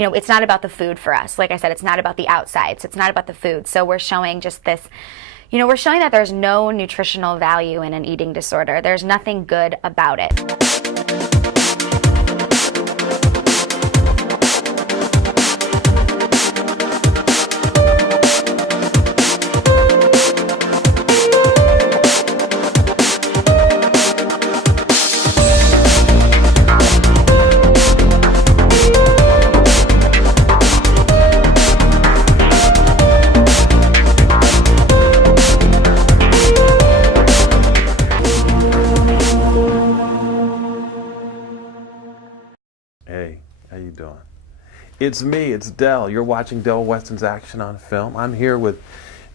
you know, it's not about the food for us. Like I said, it's not about the outsides. It's not about the food. So we're showing just this, you know, we're showing that there's no nutritional value in an eating disorder. There's nothing good about it. Hey, how you doing? It's me, it's Del. You're watching Del Weston's Action on Film. I'm here with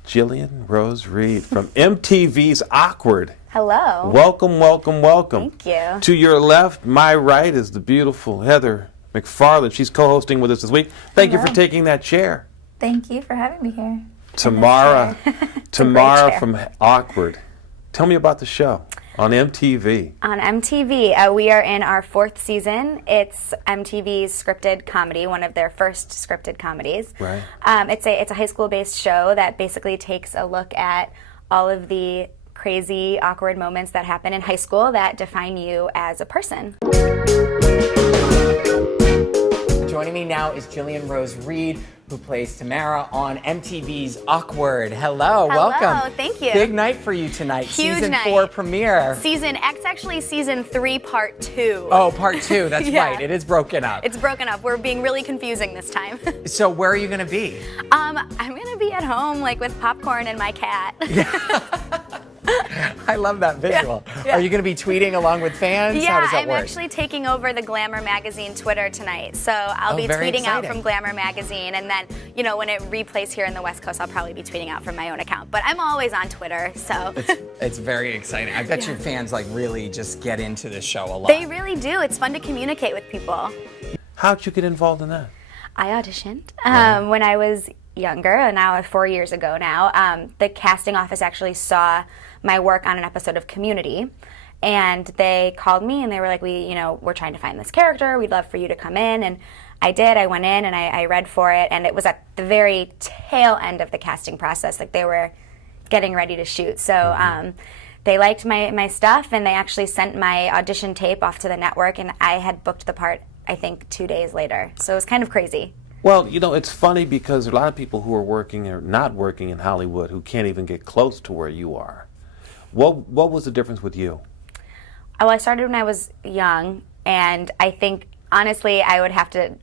Jillian Rose Reed from MTV's Awkward. Hello. Welcome, welcome, welcome. Thank you. To your left, my right, is the beautiful Heather McFarland. She's co-hosting with us this week. Thank you for taking that chair. Thank you for having me here. Tamara from Awkward. Tell me about the show. On MTV. On MTV, we are in our 4th season. It's MTV's scripted comedy, one of their first scripted comedies. Right. It's a high school-based show that basically takes a look at all of the crazy, awkward moments that happen in high school that define you as a person. Joining me now is Jillian Rose Reed, who plays Tamara on MTV's Awkward. Hello, welcome. Thank you. Big night for you tonight. Huge Season night. 4 premiere. It's actually season 3, part 2. Oh, part 2, that's Yeah. right. It is broken up. It's broken up. We're being really confusing this time. So where are you going to be? I'm gonna be at home, like with popcorn and my cat. I love that visual. Yeah. Are you going to be tweeting along with fans? How Yeah, does that I'm work? actually taking over the Glamour Magazine Twitter tonight. So I'll be very tweeting out exciting. from Glamour Magazine, and then, you know, when it replays here in the West Coast, I'll probably be tweeting out from my own account. But I'm always on Twitter, so. It's very exciting. I bet your fans like really just get into this show a lot. They really do. It's fun to communicate with people. How'd you get involved in that? I auditioned when I was younger, and now 4 years ago now. The casting office actually saw my work on an episode of Community, and they called me and they were like, we're trying to find this character. We'd love for you to come in. And I did. I went in and I read for it, and it was at the very tail end of the casting process. Like, they were getting ready to shoot. So they liked my stuff, and they actually sent my audition tape off to the network, and I had booked the part, I think, 2 days later. So it was kind of crazy. Well, you know, it's funny because a lot of people who are working or not working in Hollywood who can't even get close to where you are. What was the difference with you? Well, I started when I was young, and I think, honestly, I would have to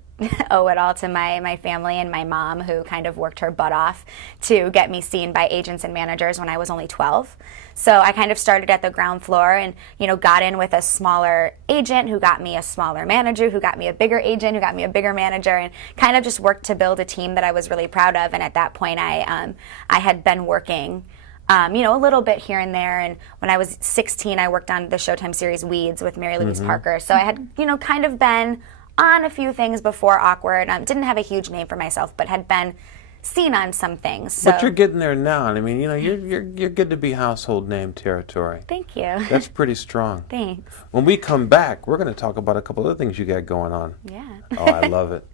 owe it all to my family and my mom, who kind of worked her butt off to get me seen by agents and managers when I was only 12. So I kind of started at the ground floor and, you know, got in with a smaller agent who got me a smaller manager, who got me a bigger agent, who got me a bigger manager, and kind of just worked to build a team that I was really proud of. And at that point, I had been working you know, a little bit here and there. And when I was 16, I worked on the Showtime series Weeds with Mary Louise Parker. So I had, you know, kind of been on a few things before Awkward. Didn't have a huge name for myself, but had been seen on some things. So. But you're getting there now. I mean, you know, you're good to be household name territory. Thank you. That's pretty strong. Thanks. When we come back, we're going to talk about a couple other things you got going on. Yeah. Oh, I love it.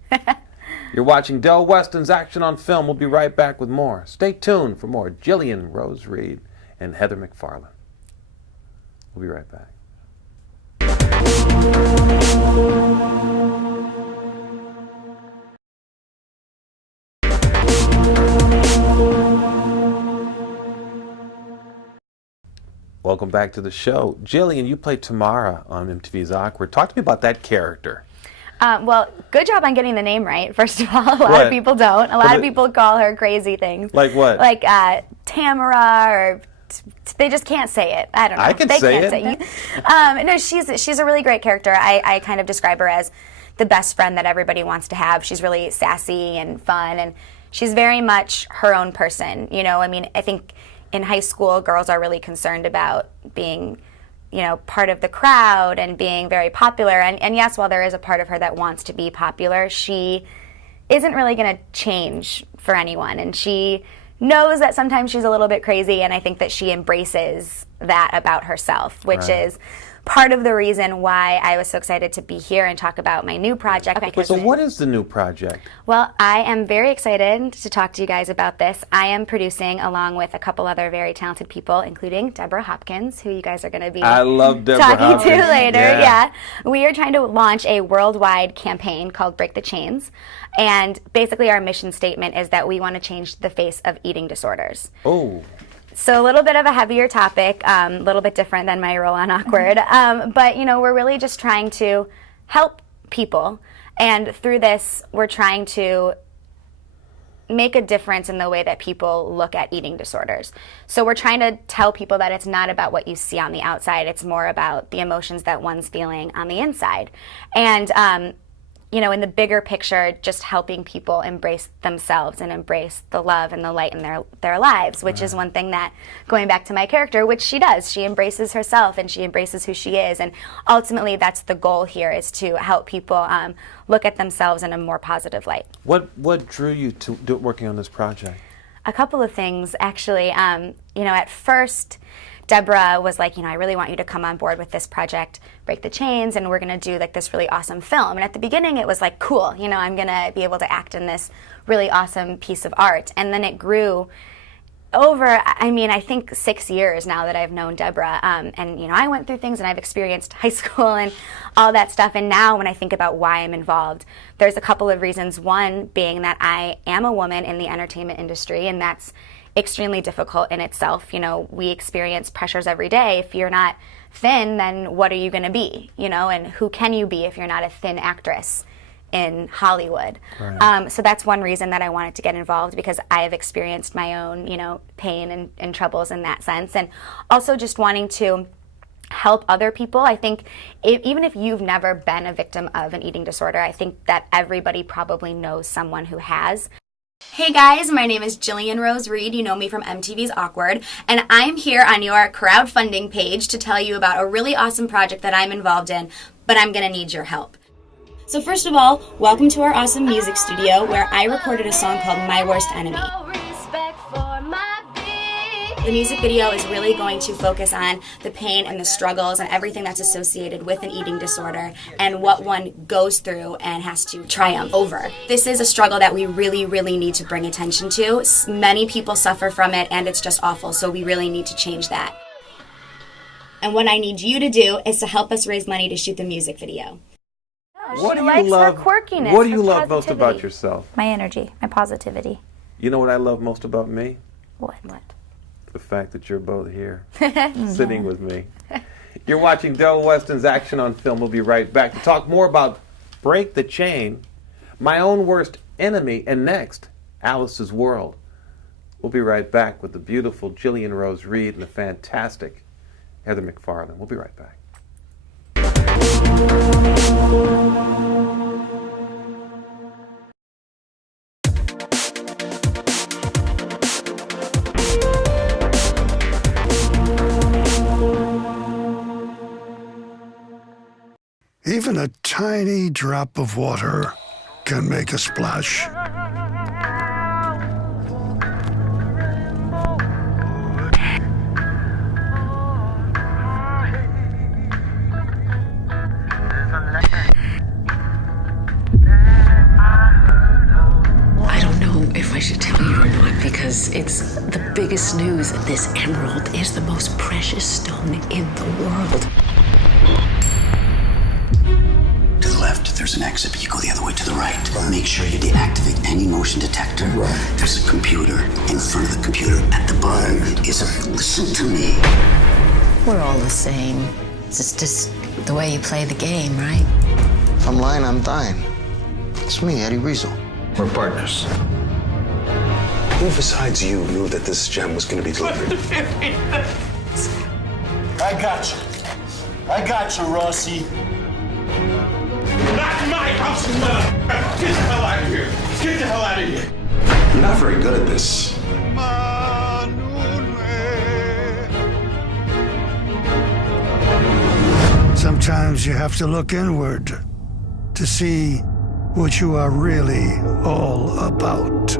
You're watching Del Weston's Action on Film. We'll be right back with more. Stay tuned for more Jillian Rose Reed and Heather McFarland. We'll be right back. Welcome back to the show. Jillian, you played Tamara on MTV's Awkward. Talk to me about that character. Well, good job on getting the name right, first of all. A lot of people don't. A lot of people call her crazy things. Like what? Like Tamara, or they just can't say it. I don't know. I can say it. No, she's a really great character. I kind of describe her as the best friend that everybody wants to have. She's really sassy and fun, and she's very much her own person. You know, I mean, I think in high school, girls are really concerned about being, you know, part of the crowd and being very popular. And yes, while there is a part of her that wants to be popular, she isn't really going to change for anyone. And she knows that sometimes she's a little bit crazy, and I think that she embraces that about herself, which is part of the reason why I was so excited to be here and talk about my new project. So what is the new project? Well, I am very excited to talk to you guys about this. I am producing along with a couple other very talented people, including Deborah Hopkins, who you guys are going to be I love Deborah talking Hopkins. to later. Yeah. We are trying to launch a worldwide campaign called Break the Chains. And basically our mission statement is that we want to change the face of eating disorders. Oh. So a little bit of a heavier topic, a little bit different than my role on Awkward. But, you know, we're really just trying to help people. And through this, we're trying to make a difference in the way that people look at eating disorders. So we're trying to tell people that it's not about what you see on the outside. It's more about the emotions that one's feeling on the inside. And, you know, in the bigger picture, just helping people embrace themselves and embrace the love and the light in their lives, which is one thing that, going back to my character, which she does. She embraces herself and she embraces who she is. And ultimately, that's the goal here, is to help people look at themselves in a more positive light. What drew you to working on this project? A couple of things, actually. You know, at first, Deborah was like, you know, I really want you to come on board with this project, Break the Chains, and we're going to do like this really awesome film. And at the beginning it was like, cool, you know, I'm going to be able to act in this really awesome piece of art. And then it grew over, I mean, I think 6 years now that I've known Deborah. And, you know, I went through things and I've experienced high school and all that stuff. And now when I think about why I'm involved, there's a couple of reasons. One being that I am a woman in the entertainment industry, and that's extremely difficult in itself. You know, we experience pressures every day. If you're not thin, then what are you going to be? You know, and who can you be if you're not a thin actress in Hollywood? Right. So that's one reason that I wanted to get involved, because I have experienced my own, you know, pain and troubles in that sense. And also just wanting to help other people. I think even if you've never been a victim of an eating disorder, I think that everybody probably knows someone who has. Hey guys, my name is Jillian Rose Reed. You know me from MTV's Awkward, and I'm here on your crowdfunding page to tell you about a really awesome project that I'm involved in, but I'm gonna need your help. So first of all, welcome to our awesome music studio where I recorded a song called My Worst Enemy. The music video is really going to focus on the pain and the struggles and everything that's associated with an eating disorder and what one goes through and has to triumph over. This is a struggle that we really, really need to bring attention to. Many people suffer from it and it's just awful, so we really need to change that. And what I need you to do is to help us raise money to shoot the music video. What do you likes love? her quirkiness, What do you her love most positivity. about yourself? My energy, my positivity. You know what I love most about me? What? The fact that you're both here, sitting with me. You're watching Del Weston's Action on Film. We'll be right back to talk more about Break the Chain, My Own Worst Enemy, and next, Alice's World. We'll be right back with the beautiful Jillian Rose Reed and the fantastic Heather McFarlane. We'll be right back. Even a tiny drop of water can make a splash. I don't know if I should tell you or not, because it's the biggest news. This emerald is the most precious stone in the world. To the left, there's an exit, but you go the other way to the right. Make sure you deactivate any motion detector. There's a computer in front of the computer. At the bottom is a... Listen to me. We're all the same. It's just the way you play the game, right? If I'm lying, I'm dying. It's me, Eddie Rizzo. We're partners. Who besides you knew that this gem was going to be delivered? I got you, Rossi. Not my house, mother! Get the hell out of here! Get the hell out of here! You're not very good at this. Sometimes you have to look inward to see what you are really all about.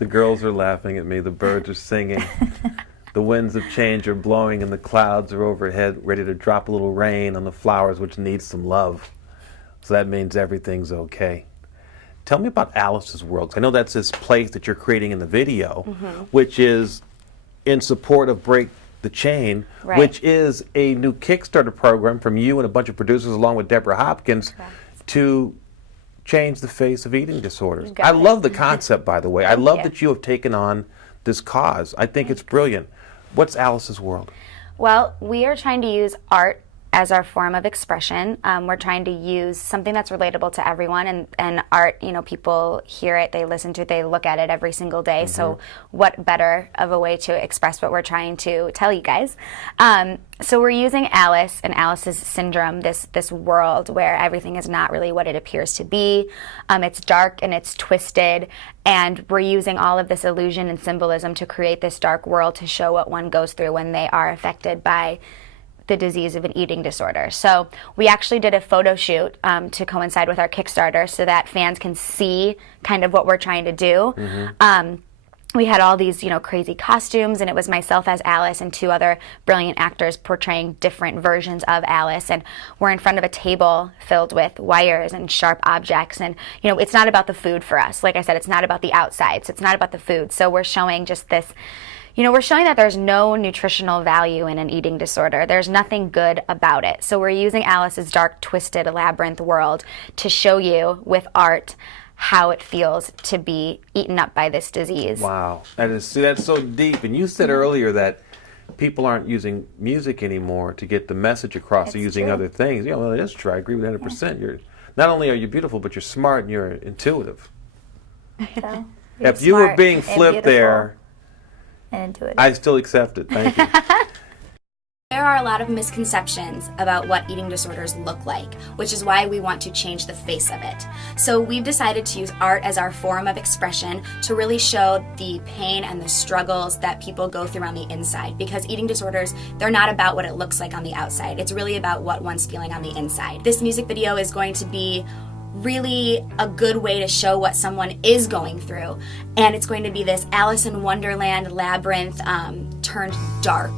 The girls are laughing at me. The birds are singing. The winds of change are blowing and the clouds are overhead, ready to drop a little rain on the flowers which need some love. So that means everything's okay. Tell me about Alice's World. I know that's this place that you're creating in the video, which is in support of Break the Chain, which is a new Kickstarter program from you and a bunch of producers along with Deborah Hopkins to change the face of eating disorders. I love the concept, by the way. I love that you have taken on this cause. I think it's brilliant. What's Alice's World? Well, we are trying to use art as our form of expression. We're trying to use something that's relatable to everyone, and art, you know, people hear it, they listen to it, they look at it every single day, so what better of a way to express what we're trying to tell you guys. So we're using Alice and Alice's syndrome, this world where everything is not really what it appears to be. It's dark and it's twisted, and we're using all of this illusion and symbolism to create this dark world to show what one goes through when they are affected by the disease of an eating disorder. So we actually did a photo shoot to coincide with our Kickstarter so that fans can see kind of what we're trying to do. We had all these, you know, crazy costumes, and it was myself as Alice and 2 other brilliant actors portraying different versions of Alice, and we're in front of a table filled with wires and sharp objects, and, you know, it's not about the food for us. Like I said, it's not about the outside, so it's not about the food. So we're showing just this, you know, we're showing that there's no nutritional value in an eating disorder. There's nothing good about it. So we're using Alice's dark, twisted, labyrinth world to show you with art how it feels to be eaten up by this disease. Wow. That's so deep. And you said earlier that people aren't using music anymore to get the message across. They're using other things. You know, well, that's true. I agree with 100%. You're not only are you beautiful, but you're smart and you're intuitive. So, If you were being flipped there, and intuitive. I still accept it. Thank you. There are a lot of misconceptions about what eating disorders look like, which is why we want to change the face of it. So we've decided to use art as our form of expression to really show the pain and the struggles that people go through on the inside, because eating disorders, they're not about what it looks like on the outside. It's really about what one's feeling on the inside. This music video is going to be really a good way to show what someone is going through, and it's going to be this Alice in Wonderland labyrinth turned dark.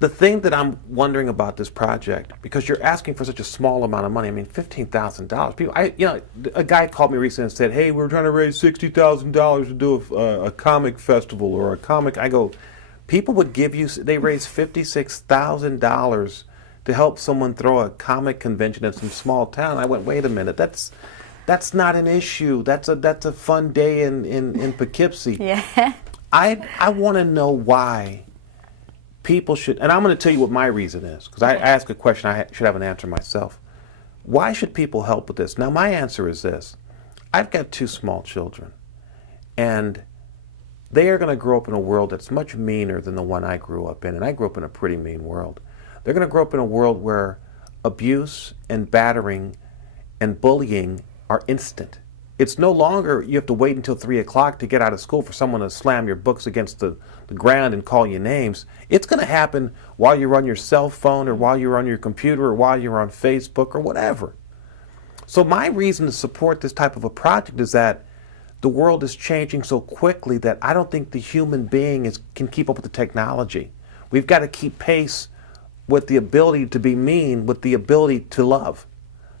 The thing that I'm wondering about this project, because you're asking for such a small amount of money, I mean, $15,000. People, you know, a guy called me recently and said, "Hey, we're trying to raise $60,000 to do a comic festival or a comic." I go, people would give you, they raise $56,000 to help someone throw a comic convention in some small town. I went, wait a minute, that's not an issue. That's a fun day in Poughkeepsie. Yeah. I want to know why people should, and I'm going to tell you what my reason is, because I ask a question, I should have an answer myself. Why should people help with this? Now, my answer is this. I've got 2 small children, and they are going to grow up in a world that's much meaner than the one I grew up in, and I grew up in a pretty mean world. They're going to grow up in a world where abuse and battering and bullying are instant. It's no longer you have to wait until 3 o'clock to get out of school for someone to slam your books against the ground and call you names. It's going to happen while you're on your cell phone or while you're on your computer or while you're on Facebook or whatever. So my reason to support this type of a project is that the world is changing so quickly that I don't think the human being can keep up with the technology. We've got to keep pace with the ability to be mean, with the ability to love.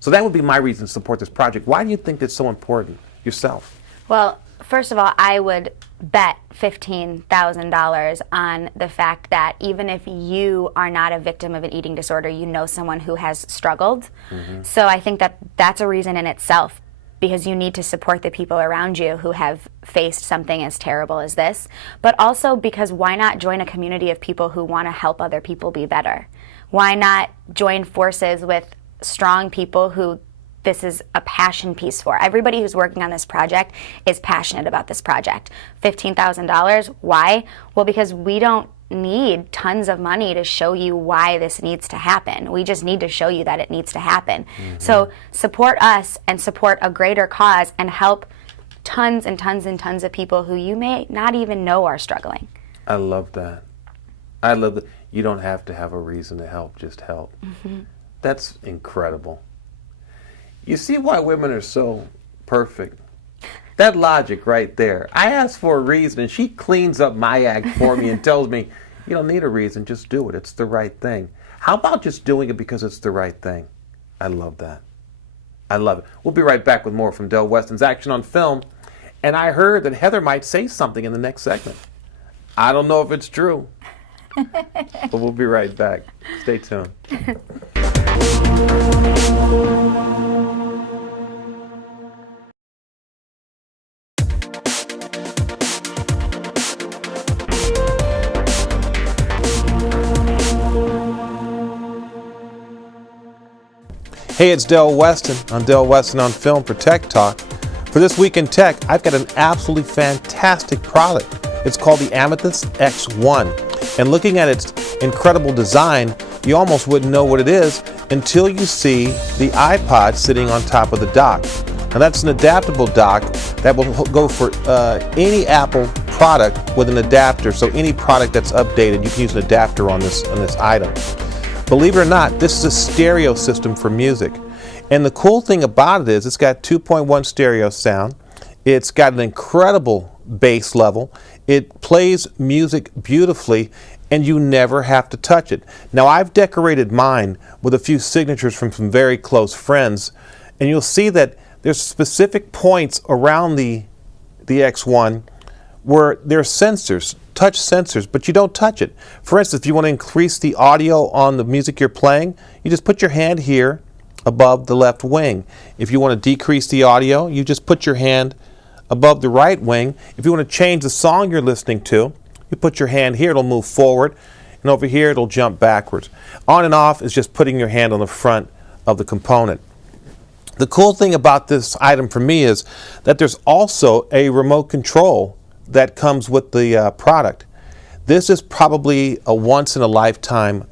So that would be my reason to support this project. Why do you think that's so important yourself? Well, first of all, I would bet $15,000 on the fact that even if you are not a victim of an eating disorder, you know someone who has struggled. So I think that that's a reason in itself, because you need to support the people around you who have faced something as terrible as this. But also because why not join a community of people who want to help other people be better? Why not join forces with strong people who this is a passion piece for? Everybody who's working on this project is passionate about this project. $15,000, why? Well, because we don't need tons of money to show you why this needs to happen. We just need to show you that it needs to happen. So support us and support a greater cause and help tons and tons and tons of people who you may not even know are struggling. I love that. I love that. You don't have to have a reason to help, just help. That's incredible. You see why women are so perfect? That logic right there. I asked for a reason, and she cleans up my act for me and tells me, you don't need a reason, just do it. It's the right thing. How about just doing it because it's the right thing? I love that. I love it. We'll be right back with more from Del Weston's Action on Film. And I heard that Heather might say something in the next segment. I don't know if it's true, but we'll be right back. Stay tuned. Hey, it's Del Weston on Del Weston on Film for Tech Talk. For this week in tech, I've got an absolutely fantastic product. It's called the Amethyst X1. And looking at its incredible design, you almost wouldn't know what it is until you see the iPod sitting on top of the dock. Now that's an adaptable dock that will go for any Apple product with an adapter. So any product that's updated, you can use an adapter on this item. Believe it or not, this is a stereo system for music. And the cool thing about it is it's got 2.1 stereo sound. It's got an incredible bass level. It plays music beautifully, and you never have to touch it. Now, I've decorated mine with a few signatures from some very close friends, and you'll see that there's specific points around the X1 where there are sensors, touch sensors, but you don't touch it. For instance, if you want to increase the audio on the music you're playing, you just put your hand here above the left wing. If you want to decrease the audio, you just put your hand above the right wing. If you want to change the song you're listening to, you put your hand here, it'll move forward, and over here it'll jump backwards. On and off is just putting your hand on the front of the component. The cool thing about this item for me is that there's also a remote control that comes with the product. This is probably a once-in-a-lifetime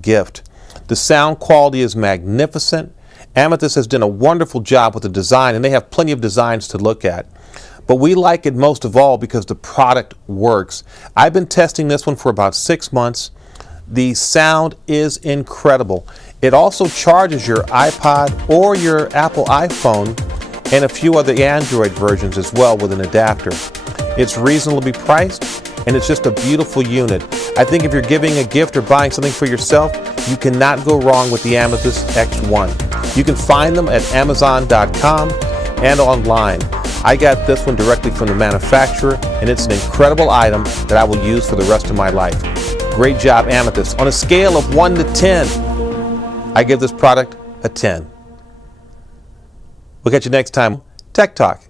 gift. The sound quality is magnificent. Amethyst has done a wonderful job with the design, and they have plenty of designs to look at. But we like it most of all because the product works. I've been testing this one for about 6 months. The sound is incredible. It also charges your iPod or your Apple iPhone and a few other Android versions as well with an adapter. It's reasonably priced, and it's just a beautiful unit. I think if you're giving a gift or buying something for yourself, you cannot go wrong with the Amethyst X1. You can find them at Amazon.com and online. I got this one directly from the manufacturer, and it's an incredible item that I will use for the rest of my life. Great job, Amethyst. On a scale of 1 to 10, I give this product a 10. We'll catch you next time. Tech Talk.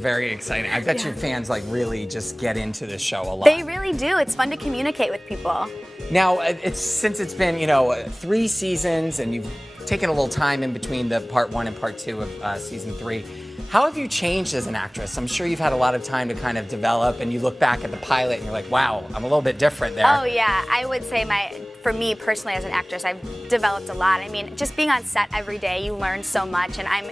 Very exciting. I bet your fans really just get into this show a lot. They really do. It's fun to communicate with people. Now, since it's been 3 seasons, and you've taken a little time in between the part 1 and part 2 of season 3. How have you changed as an actress? I'm sure you've had a lot of time to kind of develop, and you look back at the pilot and you're like, wow, I'm a little bit different there. Oh yeah, I would say for me personally as an actress, I've developed a lot. I mean, just being on set every day, you learn so much, and I'm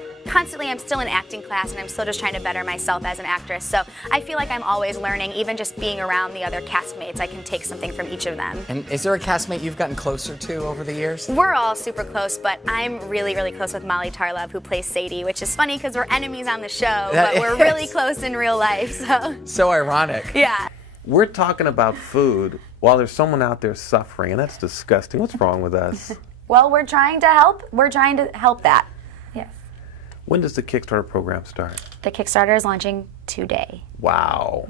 still in acting class, and I'm still just trying to better myself as an actress. So I feel like I'm always learning, even just being around the other castmates. I can take something from each of them. And is there a castmate you've gotten closer to over the years? We're all super close, but I'm really, really close with Molly Tarlov, who plays Sadie, which is funny because we're enemies on the show, but we're really close in real life. So ironic. Yeah. We're talking about food while there's someone out there suffering, and that's disgusting. What's wrong with us? Well, we're trying to help. We're trying to help that. Yes. When does the Kickstarter program start? The Kickstarter is launching today. Wow.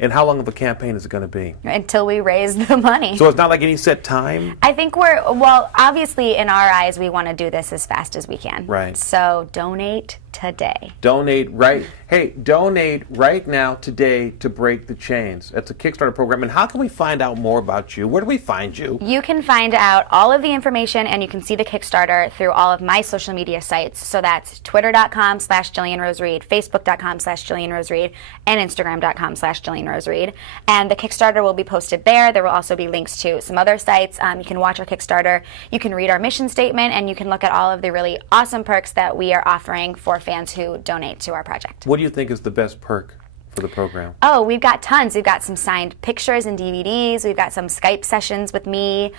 And how long of a campaign is it going to be? Until we raise the money. So it's not like any set time? I think well, obviously in our eyes, we want to do this as fast as we can. Right. So donate today. Donate right now today to break the chains. That's a Kickstarter program. And how can we find out more about you? Where do we find you? You can find out all of the information, and you can see the Kickstarter through all of my social media sites. So that's twitter.com/JillianRoseReed, facebook.com/JillianRoseReed, and Instagram.com/JillianRoseReed. And the Kickstarter will be posted there. There will also be links to some other sites. You can watch our Kickstarter. You can read our mission statement, and you can look at all of the really awesome perks that we are offering for fans who donate to our project. What do you think is the best perk for the program? Oh, we've got tons. We've got some signed pictures and DVDs. We've got some Skype sessions with me.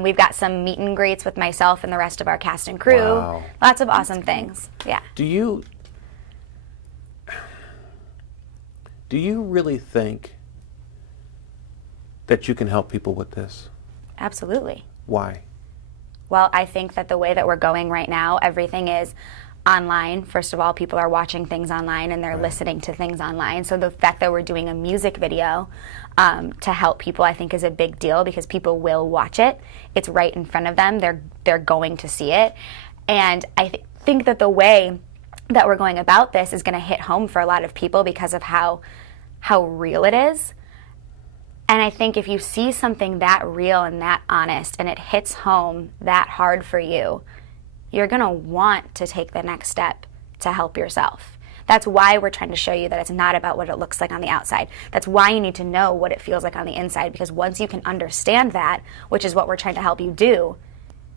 We've got some meet and greets with myself and the rest of our cast and crew. Wow. Lots of awesome things. Yeah. Do you really think that you can help people with this? Absolutely. Why? Well, I think that the way that we're going right now, everything is online. First of all, people are watching things online and they're listening to things online. So the fact that we're doing a music video to help people, I think, is a big deal because people will watch it. It's right in front of them. They're going to see it. And I think that the way that we're going about this is going to hit home for a lot of people because of how real it is. And I think if you see something that real and that honest and it hits home that hard for you, you're going to want to take the next step to help yourself. That's why we're trying to show you that it's not about what it looks like on the outside. That's why you need to know what it feels like on the inside, because once you can understand that, which is what we're trying to help you do,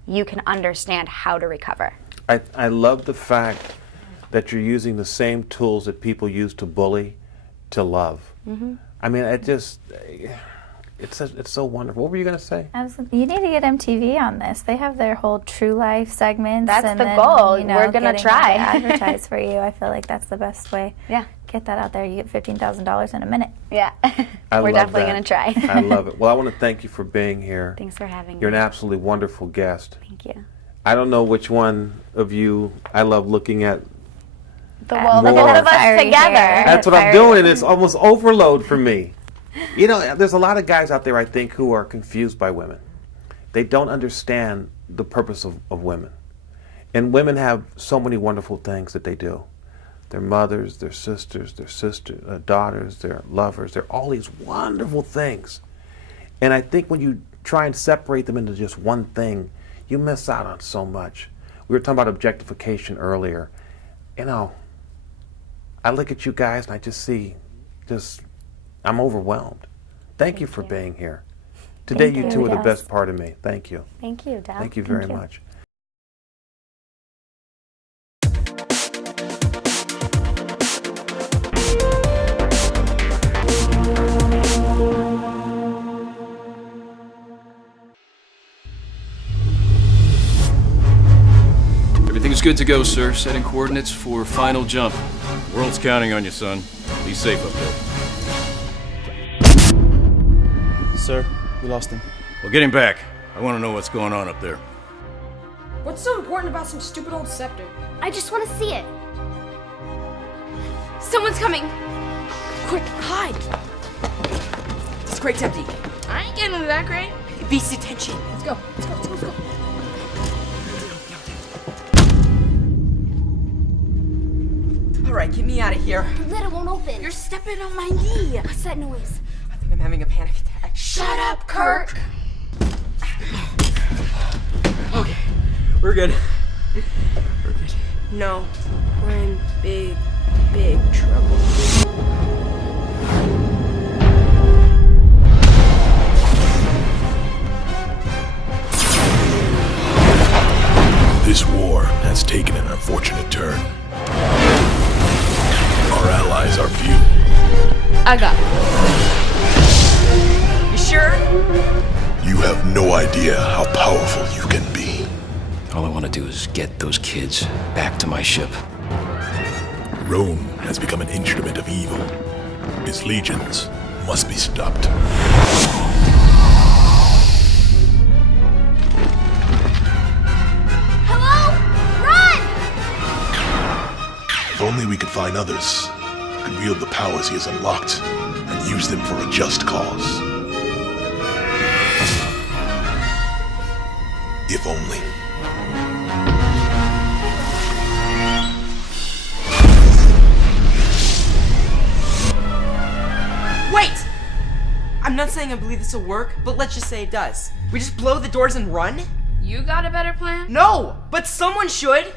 you can understand how to recover. I love the fact that you're using the same tools that people use to bully to love. Mm-hmm. I mean, it's so wonderful. What were you going to say? You need to get MTV on this. They have their whole true life segments. That's and the then, goal. You know, We're going to try. Advertise for you. I feel like that's the best way. Yeah. Get that out there. You get $15,000 in a minute. Yeah. I We're love definitely that. going to try. I love it. Well, I want to thank you for being here. Thanks for having me. You're an absolutely wonderful guest. Thank you. I don't know which one of you I love looking at. The both of us together. That's what I'm doing. It's almost overload for me. You know, there's a lot of guys out there, I think, who are confused by women. They don't understand the purpose of women. And women have so many wonderful things that they do. Their mothers, their sisters, their daughters, their lovers. They're all these wonderful things. And I think when you try and separate them into just one thing, you miss out on so much. We were talking about objectification earlier. You know, I look at you guys and I just see, I'm overwhelmed. Thank you for being here. Today, you two are the best part of me. Thank you. Thank you, Dad. Thank you very much. Everything's good to go, sir. Setting coordinates for final jump. World's counting on you, son. Be safe up there. Sir, we lost him. Well, get him back. I want to know what's going on up there. What's so important about some stupid old scepter? I just want to see it. Someone's coming. Quick, hide! This crate's empty. I ain't getting into that crate. It beats attention. Let's go. Let's go. All right, get me out of here. The lid won't open. You're stepping on my knee. What's that noise? I think I'm having a panic attack. Shut up, Kirk. Okay, we're good. No, we're in big trouble. This war has taken an unfortunate turn. Our allies are few. I got it. You sure? You have no idea how powerful you can be. All I want to do is get those kids back to my ship. Rome has become an instrument of evil. Its legions must be stopped. Hello? Run! If only we could find others who could wield the powers he has unlocked and use them for a just cause. If only. Wait! I'm not saying I believe this will work, but let's just say it does. We just blow the doors and run? You got a better plan? No, but someone should.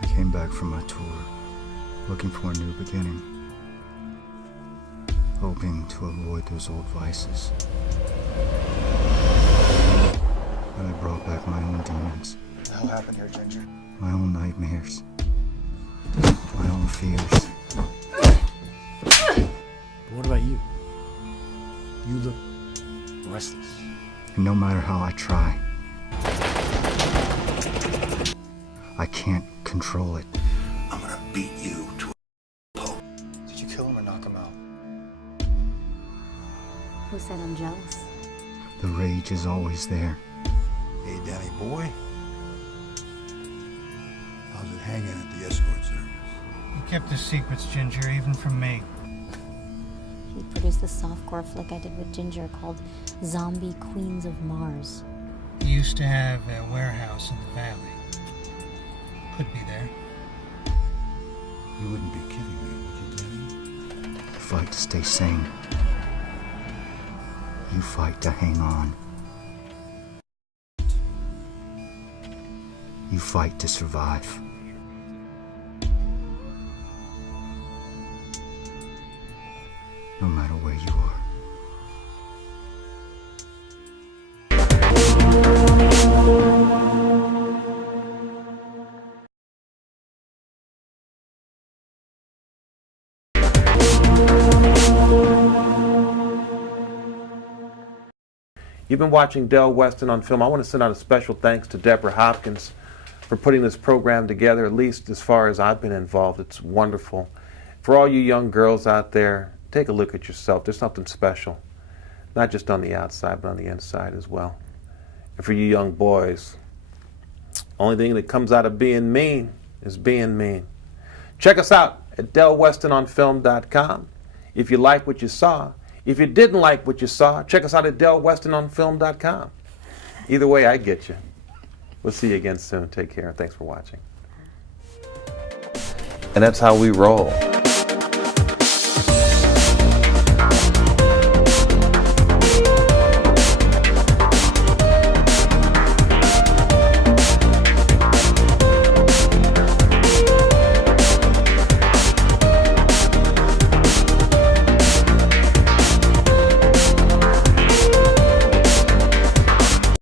I came back from my tour, looking for a new beginning. hoping to avoid those old vices. But I brought back my own demons. What the hell happened here, Ginger? My own nightmares. My own fears. But what about you? You look restless. And no matter how I try, I can't control it. I'm gonna beat you to a pulp. Did you kill him or knock him out? Who said I'm jealous? The rage is always there. Hey, Danny boy. How's it hanging at the escort service? He kept his secrets, Ginger, even from me. He produced the softcore flick I did with Ginger called Zombie Queens of Mars. He used to have a warehouse in the valley. Could be there. You wouldn't be kidding me, would you, Danny? You fight to stay sane. You fight to hang on. You fight to survive. No matter where you are. You've been watching Del Weston on Film. I want to send out a special thanks to Deborah Hopkins for putting this program together, at least as far as I've been involved. It's wonderful. For all you young girls out there, take a look at yourself. There's something special, not just on the outside, but on the inside as well. And for you young boys, only thing that comes out of being mean is being mean. Check us out at DelWestonOnFilm.com. If you like what you saw, if you didn't like what you saw, check us out at DelWestonOnFilm.com. Either way, I get you. We'll see you again soon. Take care. Thanks for watching. And that's how we roll.